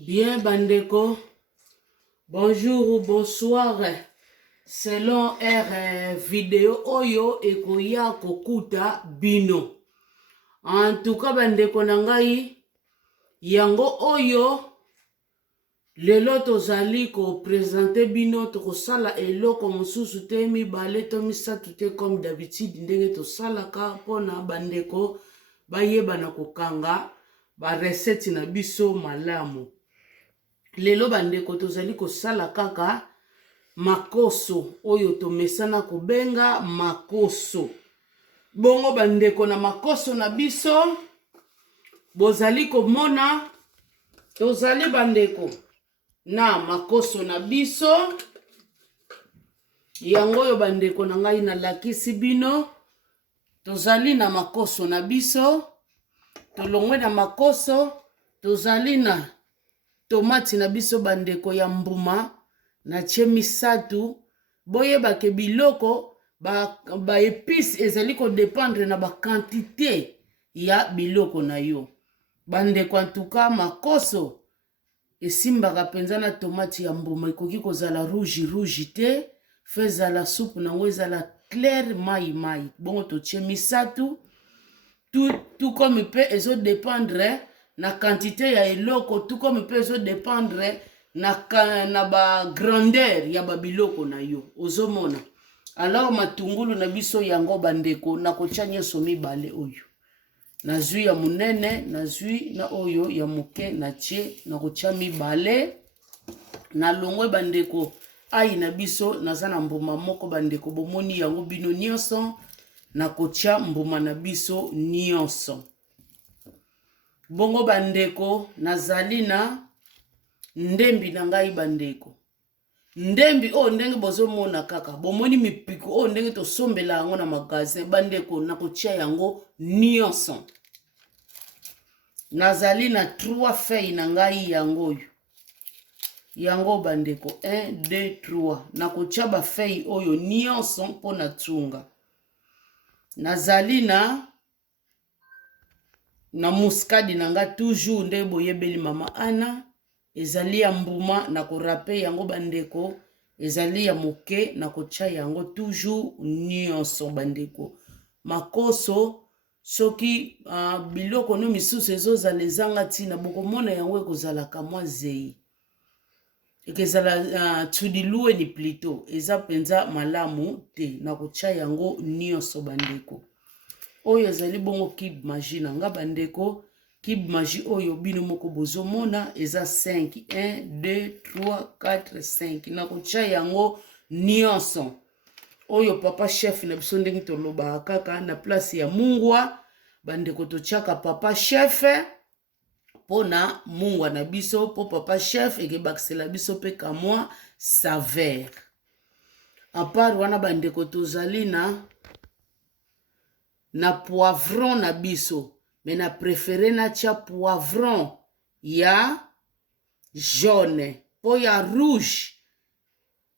Bien, Bandeko. Bonjour ou bonsoir. Selon vidéo oyo ekoya kokuta bino. En tout cas, Bandeko nangai, yango oyo lelo tozali ko présenter bino tokosala eloko mosusu te mibale to misatu te comme d'habitude ndenge tosalaka pona Bandeko bayebana kokanga ba recette na biso malamu. Lelo Bandeko tozali kosala kaka makoso oyo tomesana kobenga makoso. Bongo Bandeko na makoso na biso bozali komona tozali Bandeko na makoso na biso yango yo Bandeko na ngai na lakisi bino tozali na makoso na biso tolongwe na makoso tozali na tomati na biso Bandeko ya mbuma na tie misatu boyeba ke biloko ba épices ezali ko dépendre na ba quantité ya biloko na yo Bandeko. En tout cas makoso esimbaka penza na tomati ya mbuma ekoki kozala rouge te fezala soupe nango ezala clair mai bongo totie misatu tout comme peut ezo dépendre na quantité ya eloko tout comme peut ezo dépendre na ba grandeur ya ba biloko na yo ozomona. Alors matungulu na biso yango Bandeko na kotia nyeso mibale oyo nazwi ya munene nazwi na oyo ya muke na tie na kotia mibale na longwe Bandeko ai na biso naza na mbuma moko Bandeko bomoni yango bino nyonso na kotia mbuma na biso nyonso. Bongo Bandeko nazali na ndembi na ngai Bandeko. Ndembi o ndenge bozomona kaka bomoni mipiko o ndenge tosombela yango na magasin Bandeko na kotia yango nyonso. Nazali na 3 feuilles na ngai yango Bandeko 1 2 3 na kotia ba feuilles oyo nyonso mpona tunga. Nazali na muskadi na nga toujours nde boyebeli mama Ana ezali ya mbuma na korape yango Bandeko ezali ya moke na kotia yango toujours nyonso Bandeko. Makoso soki biloko no misusu ezozala ezanga ntina bokomona yango ekozalaka mwa zei ekezala tudiluwe ni plito eza penza malamu te na kotia yango nyonso Bandeko. Oyo ezali bongo Cube Magie na nga Bandeko. Cube Magie oyo bino moko bozomona eza 5 1 2 3 4 5 na kotia yango nyonso. Oyo papa chef na biso ndenge toloba kaka na place ya mungwa Bandeko totiaka papa chef pona mungwa na biso po papa chef ekebakisela biso pe kamwa saveur. A part wana Bandeko tozali na poivron na biso mais na préféré na tia poivron ya jaune po ya rouge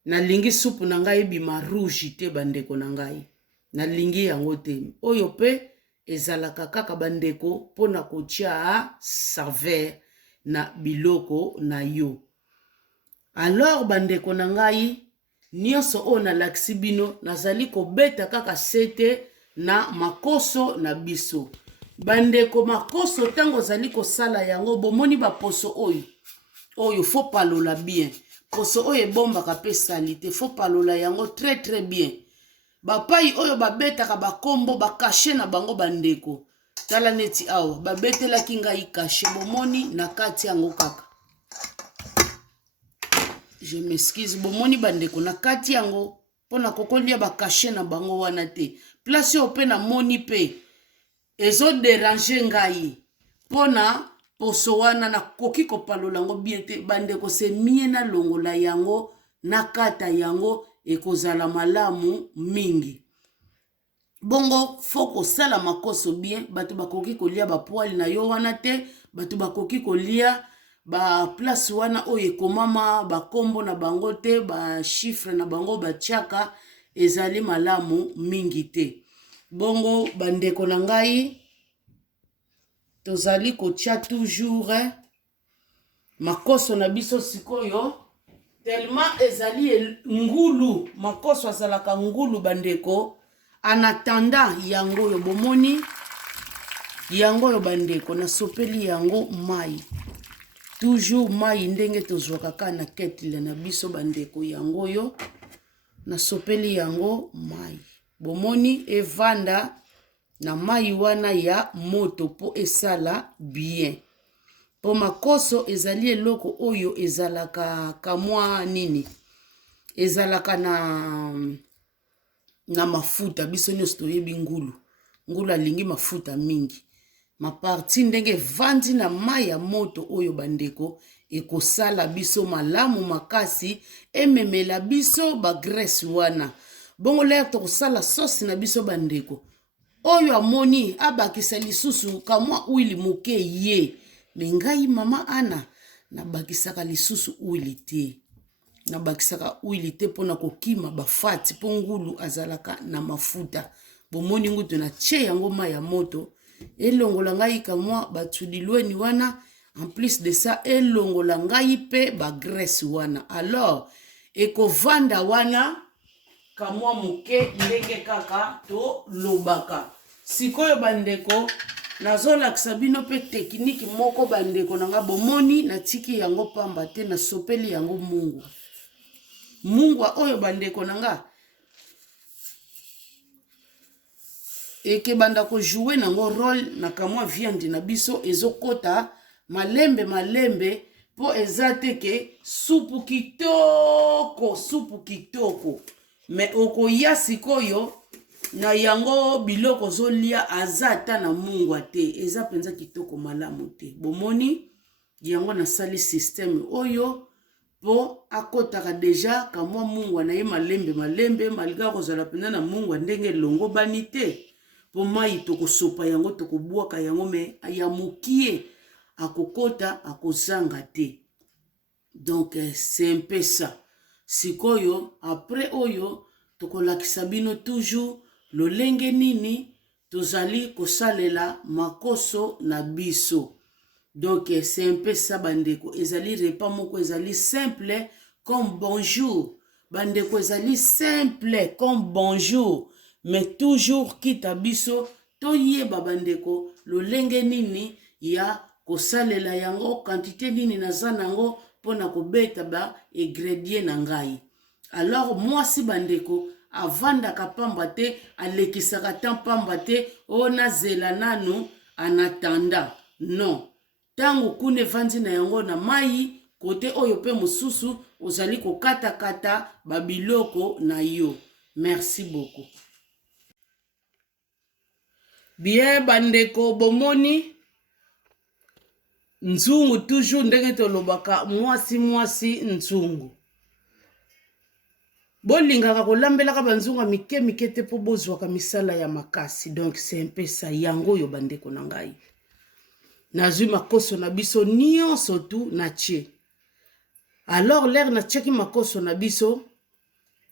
na lingi soupe na ngai bima rouge te Bandeko na ngai na lingi yango te oyo pe ezalaka kaka Bandeko pona kotia saveur na biloko na yo. Alors Bandeko na ngai nyonso o na laksi bino nazali kobeta kaka sete na makoso na biso Bandeko. Makoso tango zali kosala yango bomoni ba poso oyo faut palola bien poso oyo ebombaka pe salite faut palola yango très bien. Bapai oyo babetaka bakombo bakashe na bango Bandeko tala neti awa babetelaki ngai kashe bomoni na kati yango kaka je m'excuse bomoni Bandeko na kati yango pona kokolia bakashe na bango wana te place yo pe na moni pe ezo déranger ngai pona poso wana na koki kopalola yango bien te Bandeko se mie na longola yango na kata yango ekozala malamu mingi. Bongo foko sala makoso bien bato bakoki kolia ba poil na yo wana te bato bakoki kolia ba place wana oyo ekomama ba kombo na bango te ba chiffre na bango batiaka ezali malamu mingi te. Bongo Bandeko na ngai tozali kotia toujours makoso na biso sikoyo tellement ezali ngulu makoso azalaka ngulu bandeko en attendant yango yo bomoni yango yo bandeko nasopeli yango mai toujours mai ndenge tozwaka kaka na ketile na biso bandeko yango yo nasopeli yango mai bomoni evanda na mai wana ya moto po esala bien po makoso ezali eloko oyo ezalaka kamwa nini ezalaka na mafuta biso nyonso toyebi ngulu alingi mafuta mingi maparti ndenge vandi na mai ya moto oyo bandeko ekosala biso malamu makasi ememela biso bagrese wana bongo lere tokosala sosi na biso bandeko oyo amoni abakisa lisusu kamwa uili moke ye me ngai mama Ana nabakisaka lisusu uili te nabakisaka uili te mpona kokima bafati mpo ngulu azalaka na mafuta bomoni ngutu na tie yango mai ya moto elongola ngai kamwa batudilweni wana en plus de ça elongola ngai pe bagrese wana alors ekovanda wana kamwa moke ndenge kaka to lobaka sikoyo bandeko nazolakisa bino pe tekniki moko bandeko nanga bomoni natiki yango pamba te nasopeli yango mungu oyo bandeko nanga ekebanda kojouer nango role na kamwa viande na biso ezokota malembe po eza teke supu kitoko me okoya sikoyo na yango biloko zolia aza ata na mungwa te eza penza kitoko malamu te bomoni yango nasali systeme oyo po akotaka deja kamwa mungwa na ye malembe malgré kozala penza na mungwa ndenge longo bani te po mai tokosopa yango tokobwaka yango me ya mokie akokota akozanga te donc c'est un peu ça sikoyo après oyo tokolakisa bino toujours lolenge nini tozali kosalela makoso na biso donc c'est un peu ça bandeko ezali repas moko ezali simple comme bonjour bandeko ezali simple comme bonjour mais toujours kita biso toyeba bandeko lolenge nini ya kosalela yango quantité nini naza nango pona kobeta ba ingrédient na ngai alors mwasi bandeko avandaka pamba te alekisaka tan pamba te ona zela nanu anatanda non tango kuna evandi na yango na mai kote oyo pe mosusu ozali kokata babiloko na yo merci beaucoup bien bandeko bomoni nzungu toujours ndenge tolobaka mwasi nzungu bolingaka kolambelaka banzunga mike te po bozwaka misala ya makasi donc c'est un peu ça yango yo bandeko na ngai nazwi makoso na biso nyonso tu na tie alors lere na tiaki makoso na biso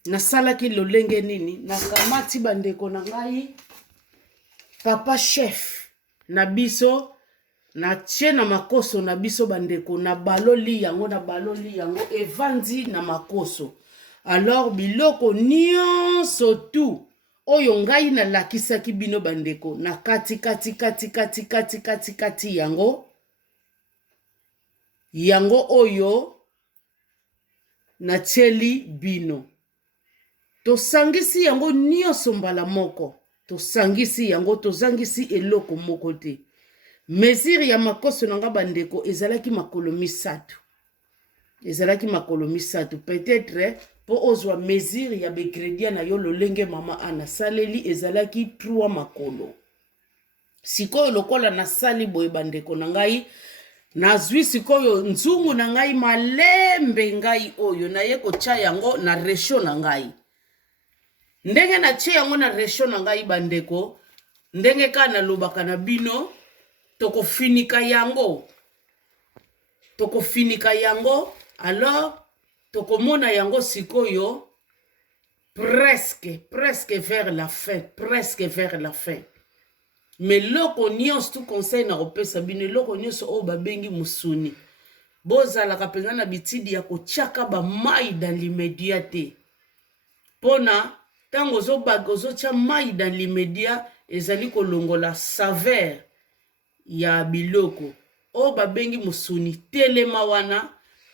nasalaki lolenge nini nakamati bandeko na ngai papa chef na biso na tie na makoso na biso bandeko na baloli yango evandi na makoso alors biloko nyonso tu oyo ngai nalakisaki bino bandeko na kati yango oyo natieli bino tosangisi yango nyonso mbala moko tosangisi yango tozangisi eloko moko te mesure ya makoso nanga bandeko ezalaki makolo misato peut-être po ozwa mesure ya begredient na yo lolenge mama Ana saleli ezalaki 3 makolo sikoyo lokola nasali boye bandeko na ngai nazwi sikoyo nzungu na ngai malembe ngai oyo naye kotia yango na resho na ngai ndenge na tie yango na resho na ngai bandeko ndenge ka nalobaka na bino tokofinika yango alors tokomona yango sikoyo presque vers la fin mais loko nyonso tu conseil na kopesa bino loko nyonso oyo babengi musuni bozalaka mpenza na bitidi ya kotiaka bamai dans l'immédiat te mpona ntango ozotia mai dans l'immédiat ezali kolongola saveur ya biloko oyo babengi musuni telema wana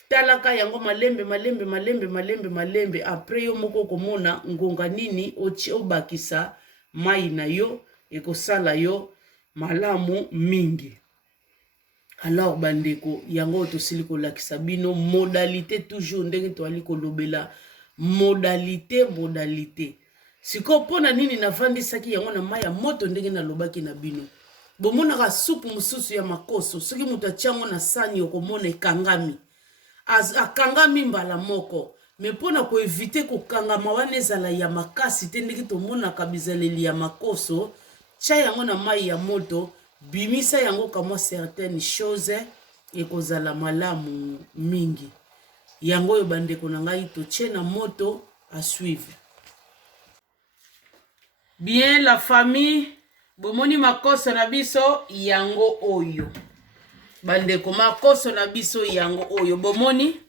talaka yango malembe apres yo moko komona ngonga nini obakisa mai na yo ekosala yo malamu mingi. Alors bandeko yango tosili kolakisa bino modalité toujours ndenge toali kolobela modalité siko mpona nini navandisaki yango na mai ya moto ndenge nalobaki na bino bomonaka supu mosusu ya makoso soki moto atiango na sani okomona ekangami akangami mbala moko me mpona koevite kokangama wana ezala ya makasi te ndenge tomonaka bizaleli ya makoso tia yango na mai ya moto bimisa yango kamwa certaine chose ekozala malamu mingi yango oyo bandeko na ngai totie na moto à suivre. Bien la famille bomoni makoso na biso yango oyo bandeko makoso na biso yango oyo bomoni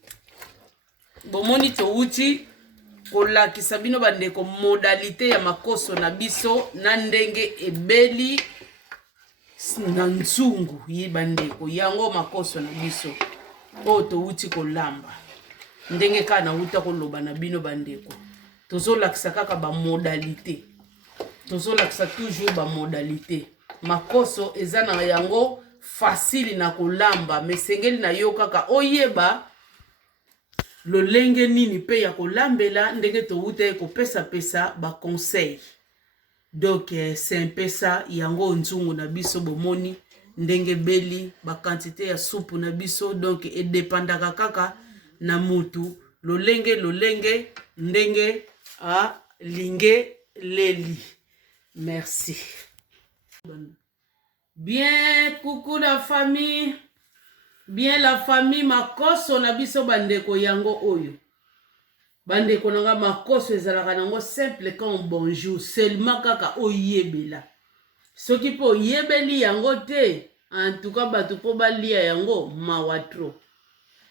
touti kolakisa bino bandeko modalité ya makoso na biso na ndenge ebeli na nzungu yi bandeko yango makoso na biso oyo touti kolamba ndenge ka na uta koloba na bino bandeko tozolakisa kaka bamodalité tozolakisa toujours bamodalité makoso eza na yango facile na kolamba mesengeli na yo kaka oyeba lolenge nini pe ya kolambela ndenge touta kopesa baconseil. Donc c'est un peu ça yango nzungu na biso bomoni ndenge beli bakantite ya supu na biso donc edepandaka kaka na mutu lolenge ndenge a linge leli. Merci. Bien coucou la famille. Bien la famille makoso na biso bandeko yango oyo. Bandeko nanga makoso ezalaka nango simple comme bonjour seulement kaka oyebela. Soki po yebeli yango te en tout cas batu po balia yango mawatro.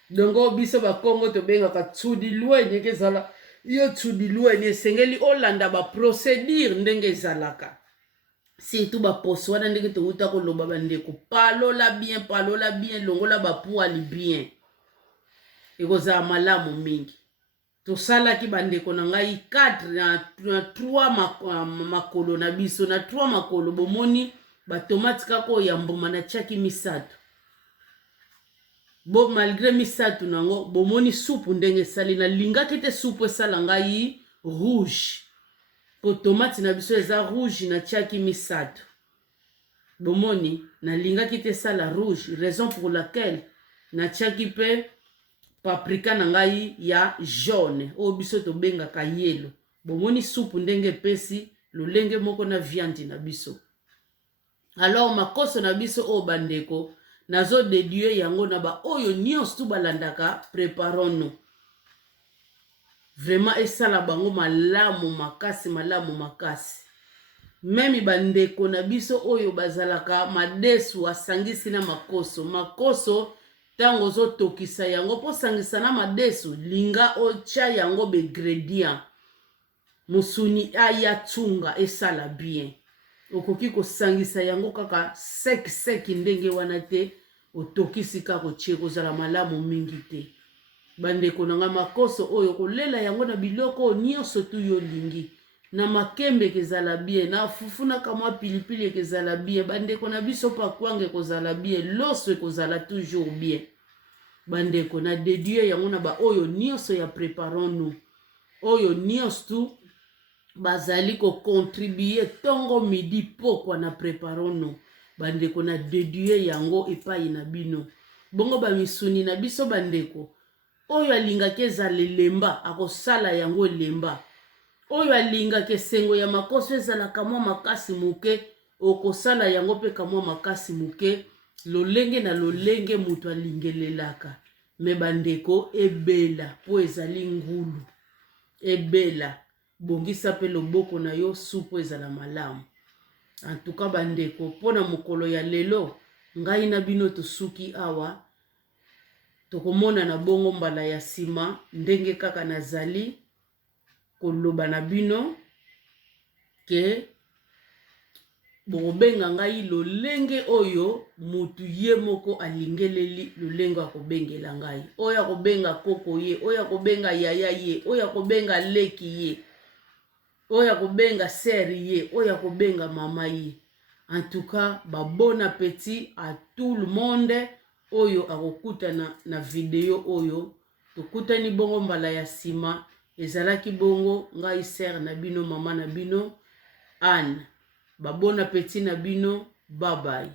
Dongo biso ba Kongo to bengaka tsudi lwenye kezala yo tsudi lwenye sengeli olanda ba procédure ndenge ezalaka. Si tout ba poso wana ndenge to uta ko loba bandeko palola bien longola ba poali bien. Ekoza malamu mingi. Tosalaki bandeko na ngai 4 na 3 makolo na biso na 3 makolo bomoni ba tomate kako ya mbuma na chaki misato. Bo malgré misato nango bomoni supu ndenge sali na lingaki te supu esala ngai rouge. Po tomate na biso eza rouge na chaki misato. Bomoni na lingaki te sala rouge raison pour laquelle na chaki pe paprika na ngai ya jaune o biso to bengaka yellow. Bomoni supu ndenge pesi lolenge moko na viande na biso. Alors makoso na biso o bandeko nazo déduire yango na ba oyo nyonso tu balandaka préparons-nous. Vraiment esala bango malamu makasi. Memi bandeko na biso oyo bazalaka madesu asangisi na makoso tango zo tokisa yango po sangisa na madesu linga ocha yango be ingrédient musuni aya tsunga esala bien okoki ko sangisa yango kaka sek ndenge wana te otokisi kako cheko zala malamu mingi te bandeko nanga makoso oyo kolela yango na biloko nyonso tu yo lingi na makembe kezala bien na fufuna kamwa pilipili kezala bien bandeko na biso pa kwange kozala bien loso kozala toujours bien bandeko na déduire yango na ba oyo nyonso ya préparons-nous oyo nyonso tu bazali ko contribuer tongo midi pokwa na préparons-nous bandeko na déduire yango epai na bino bongo ba misuni na biso bandeko oyo alingaki ezala lemba akosala yango lemba oyo alingaki esengo ya makoso ezalaka mwa makasi muke okosala yango pe kamwa makasi muke lolenge na lolenge mutu alingelelaka me bandeko ebela po ezali ngulu ebela bongisa pe loboko na yo supu ezala malamu en tout cas bandeko pona mokolo ya lelo ngai na bino tosuki awa tokomona na bongo mbala ya sima ndenge kaka nazali koloba na bino ke bokobenga ngai lolenge oyo mutu ye moko alingeleli lolenge akobengela ngai. Oyo akobenga koko ye, oyo akobenga yaya ye, oyo akobenga leki ye, oyo akobenga seri ye, oyo akobenga mama ye. En tout cas, bon appétit à tout le monde. Oyo akokutana na video oyo tokutani bongo mbala ya sima ezalaki bongo ngai ser na bino mama na bino Anne. Bon appétit na bino, bye bye.